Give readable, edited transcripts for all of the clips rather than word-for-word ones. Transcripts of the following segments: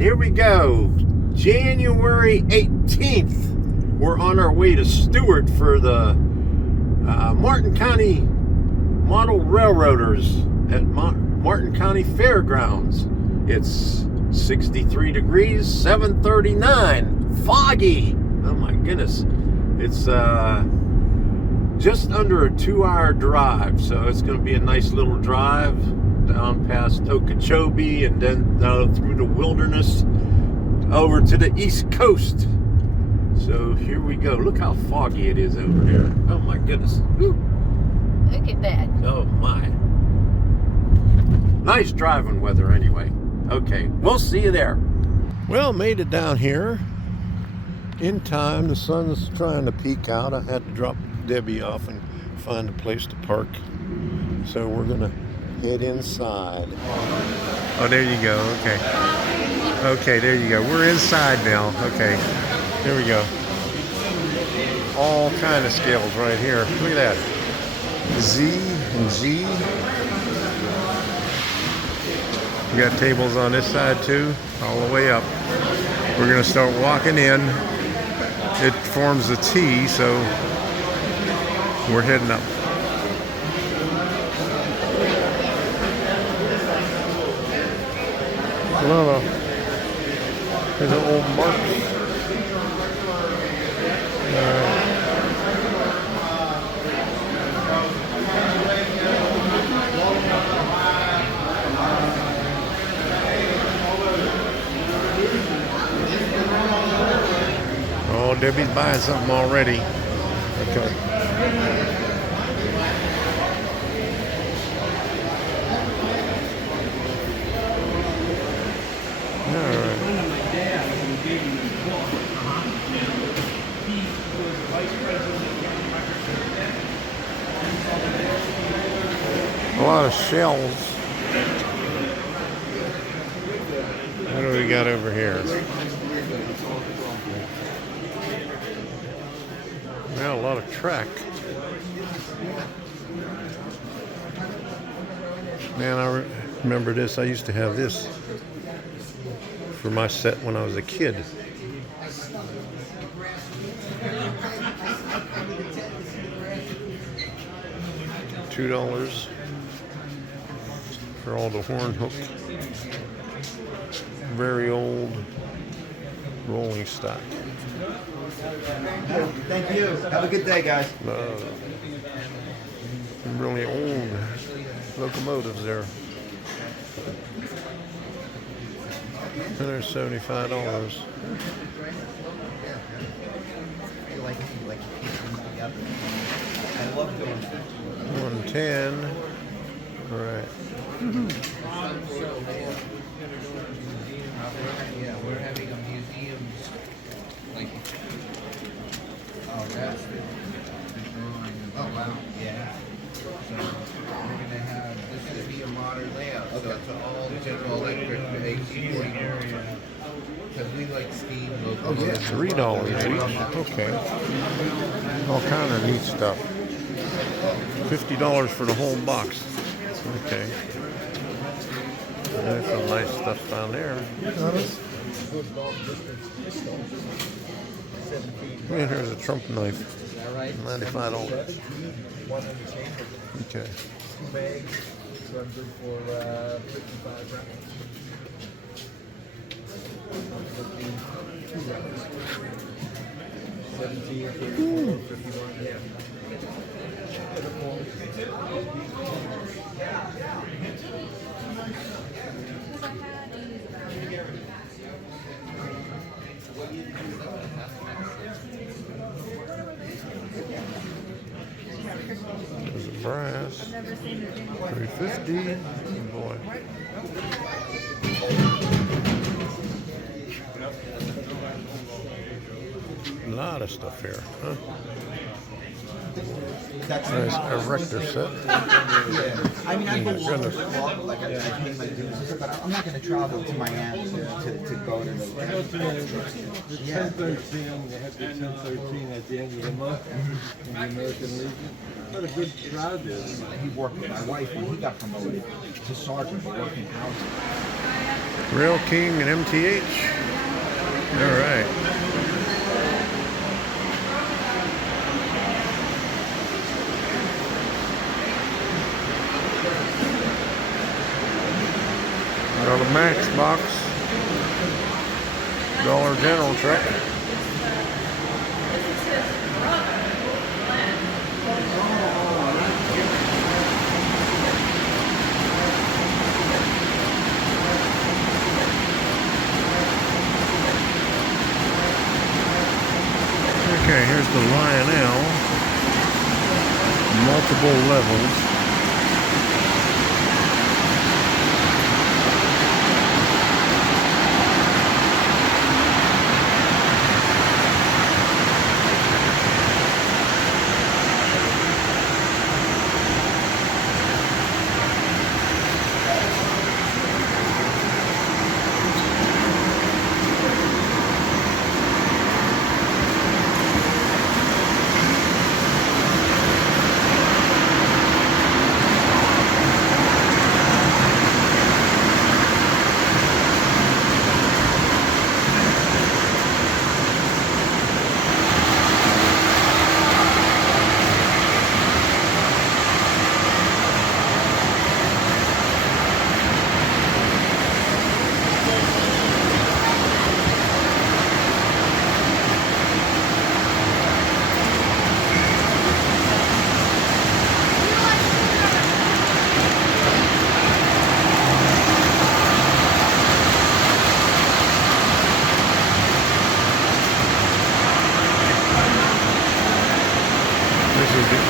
right, here we go. January 18th. We're on our way to Stuart for the Martin County Model Railroaders at Martin County Fairgrounds. It's 63 degrees, 7:39, foggy. Oh my goodness. It's just under a 2-hour drive, so it's going to be a nice little drive down past Okeechobee and then through the wilderness over to the East Coast. So here we go. Look how foggy it is over here. Oh my goodness. Woo. Look at that. Oh my. Nice driving weather anyway. Okay, we'll see you there. Well, made it down here in time. The sun's trying to peek out. I had to drop Debbie off and find a place to park. So we're gonna head inside. Oh, there you go. Okay. Okay, there you go. We're inside now. Okay. Here we go. All kind of scales right here. Look at that. Z and G. We got tables on this side too, all the way up. We're gonna start walking in. It forms a T, so we're heading up. Hello. There's an old Marks. Oh, Debbie's buying something already. Okay. A lot of shells. What do we got over here? Yeah, a lot of track. Man, I remember this. I used to have this for my set when I was a kid. $2 for all the horn hook. Very old rolling stock. Thank you. Have a good day, guys. Really old locomotives there. $175. I love doing that. 110. All right. Yeah, we're having a museum. Like, oh, that's the drawing. Oh, wow. Yeah. So we're gonna have this is gonna be a modern layout. Okay. So it's all General Electric, the 1840 area. Because we like steam locomotives. Oh, yeah. $3 each. Okay. All kind of neat stuff. $50 for the whole box. Okay. There's some nice stuff down there. Man, here's a Trump knife. $95. Okay. 2 bags, so I'm good for 55 rounds. 17, 34, 51, yeah. There's a brass. $350. Boy. A lot of stuff here, huh? Nice erector set. Yeah. I mean, I go Oh, along with goodness. the club, like I pay my dues and stuff, but I'm not going to travel to Miami to go to the. The 1013, they have the 1013 at the end of the month in the American Legion. What a good crowd there. He worked with my wife when he got promoted to sergeant. He worked in housing. Rail King and MTH. All right. Got a Matchbox. Dollar General truck. Okay, here's the Lionel. Multiple levels.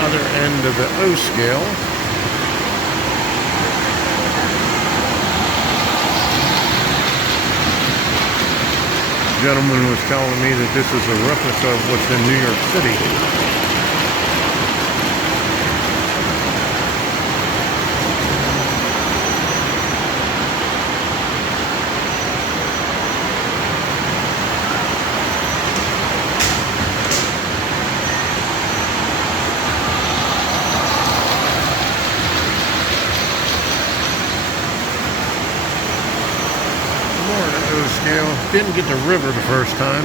Other end of the O scale. Gentleman was telling me that this is a replica of what's in New York City. Scale. Didn't get the river the first time,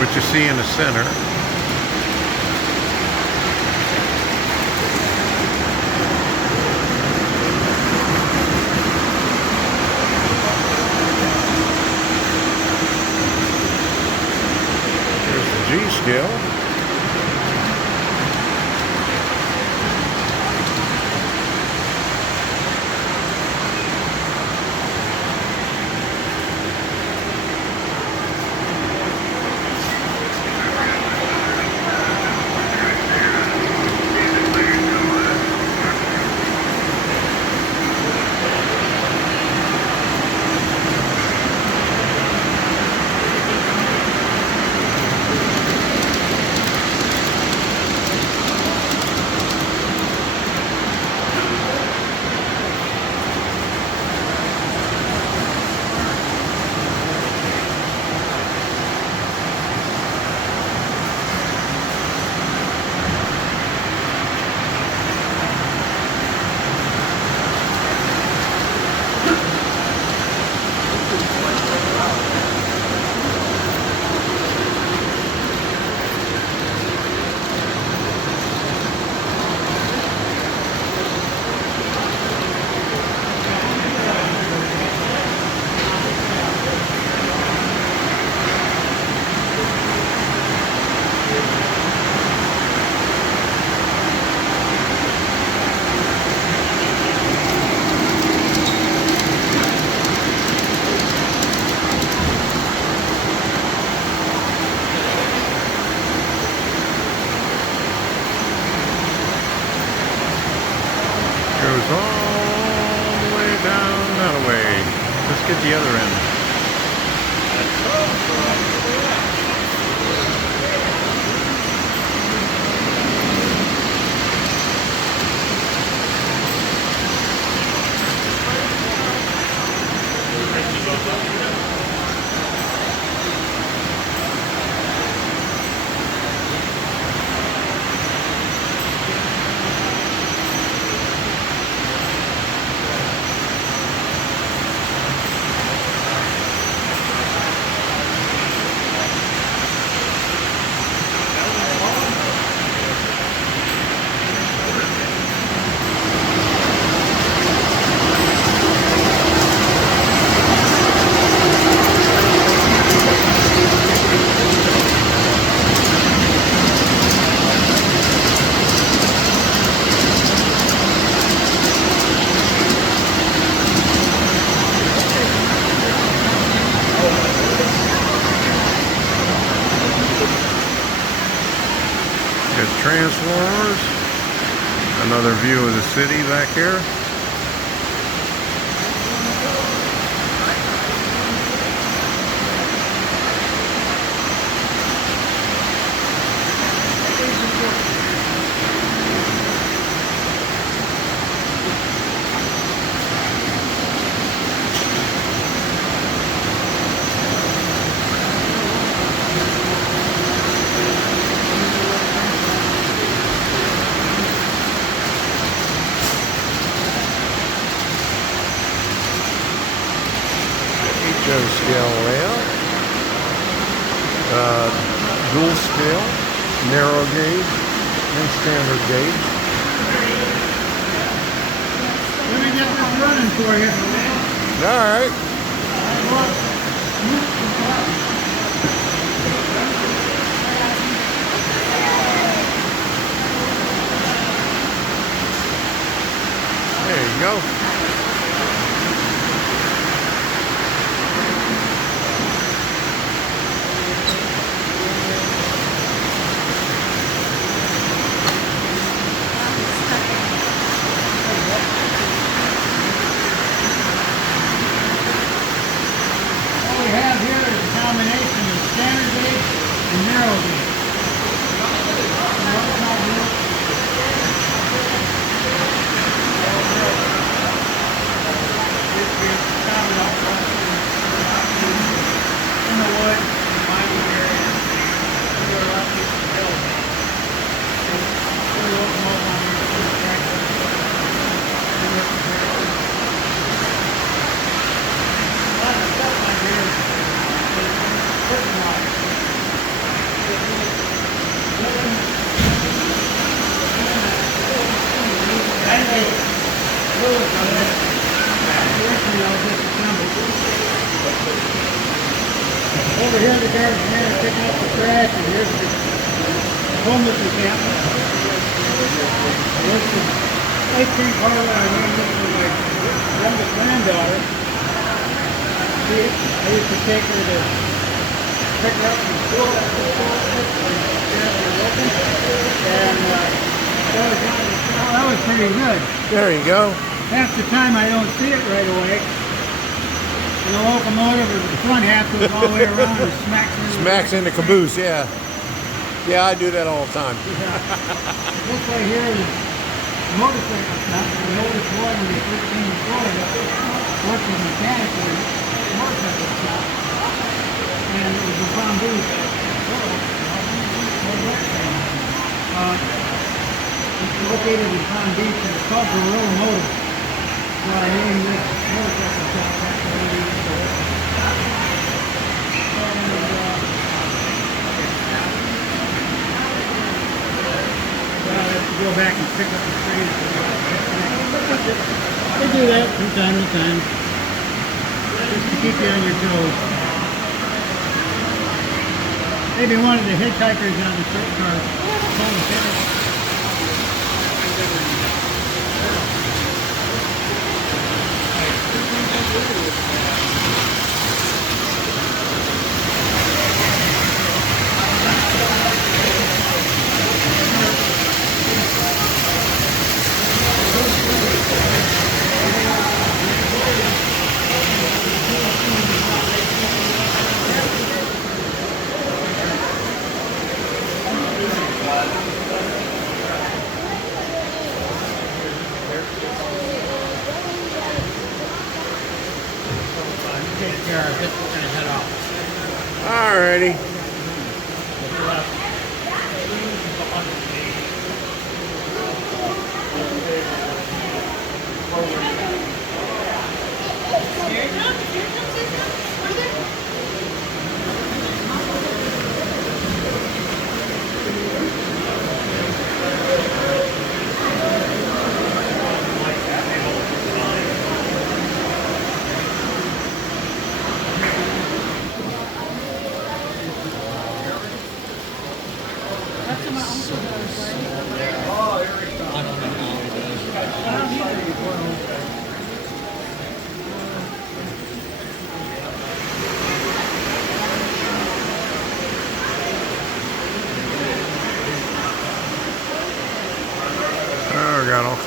which you see in the center. There's the G scale. Goes all the way down that way. Let's get the other end. transformers. Another view of the city back here. Scale layout, dual scale, narrow gauge, and standard gauge. Let me get this running for you. All right. There you go. Over here, the garbage man is picking up the trash, and here's the homeless encampment. This is ice cream parlor. I ran this for my youngest granddaughter. I used to take her to pick her up from school after school, and that was pretty good. There you go. Half the time I don't see it right away. The locomotive or the front half goes all the way around and smacks in the caboose, yeah. Yeah, I do that all the time. This right here is a motorcycle shop. I noticed one when they first came to Florida, working mechanically at a motorcycle shop. And it was in Palm Beach. It's located in Palm Beach and it's called Gorilla Motors. So I named this motorcycle shop after one of these. Go back and pick up the train. They do that from time to time, just to keep you on your toes. Maybe one of the hitchhikers on the streetcar told us. Alrighty.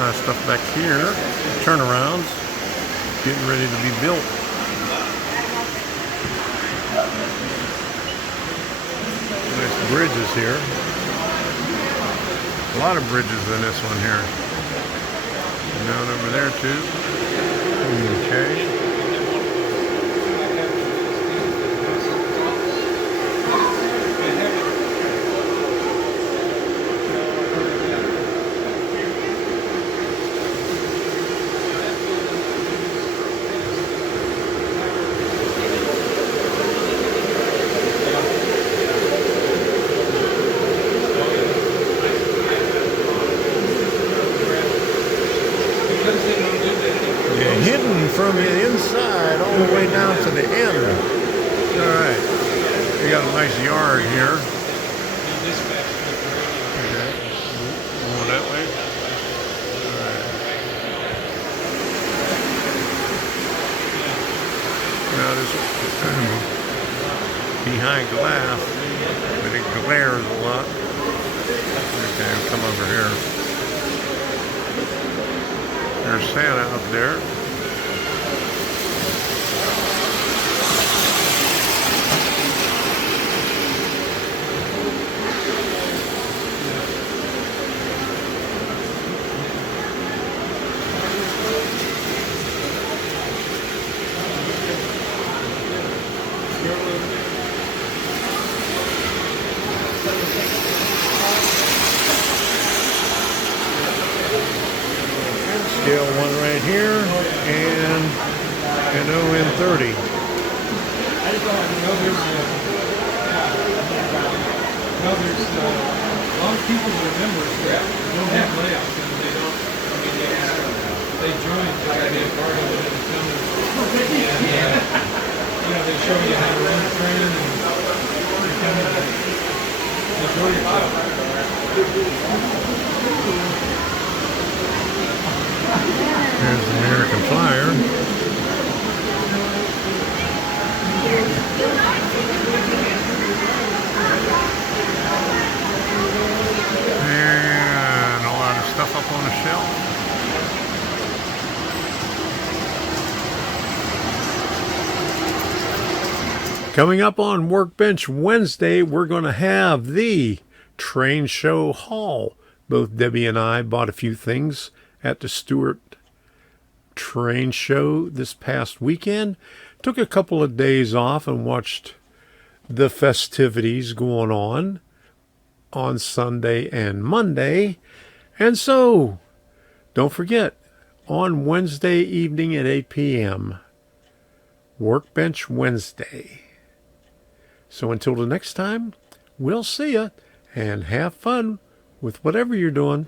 kind of stuff back here. Turnarounds. Getting ready to be built. Nice bridges here. A lot of bridges in this one here. Down over there too. Okay. Hidden from the inside all the way down to the end. Alright. We got a nice yard here. Okay. Going that way. Alright. Now this behind glass, but it glares a lot. Okay, I'll come over here. There's Santa up there. Scale one right here, and an ON30. A lot of people remember that don't have layouts and they don't, I mean, they join because they be a part of it and come and, you know, they show you how to run the train and you come in and enjoy yourself. There's the American Flyer. And a lot of stuff up on the shelf. Coming up on Workbench Wednesday, we're going to have the train show haul. Both Debbie and I bought a few things at the Stuart train show this past weekend. Took a couple of days off and watched the festivities going on Sunday and Monday. And so, don't forget, on Wednesday evening at 8 p.m., Workbench Wednesday. So until the next time, we'll see ya, and have fun with whatever you're doing.